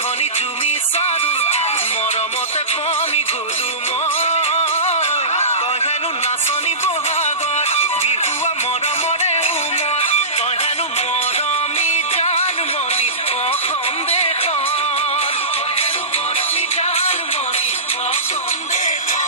খনি তুমি চাৰু মৰমতে কমি গলো মই তই হেনো নাচনি বহাগত বিহুৱা মৰমৰে উমত তই হেনো মৰমি জানমণি অসম দেশত তই হেনো মৰমি জানমণি অসম দেশত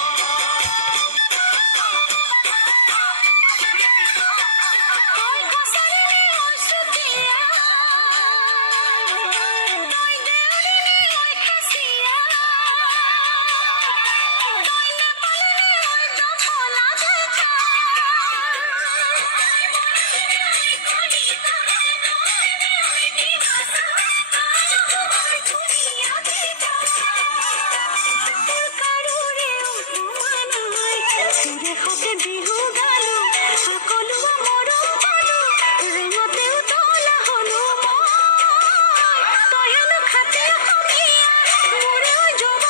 বিহু গালো সকলো মৰম পালো ৰঙতে উতলা হলো মই তই হেনো খাতি অসমীয়া মোৰে জব